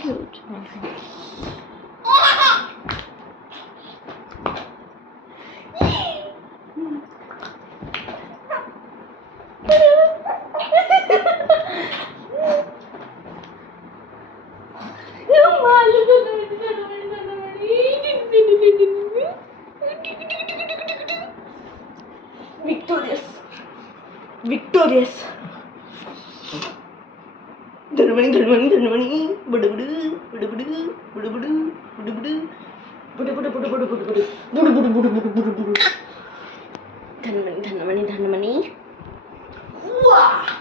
cute. Victorious. Victorious. Dhanamani, Dhanamani, Dhanamani. Budu budu, budu budu, budu budu, budu budu. Budu budu budu budu budu budu. Budu budu budu budu budu budu. Dhanamani, Dhanamani, Dhanamani. Wah.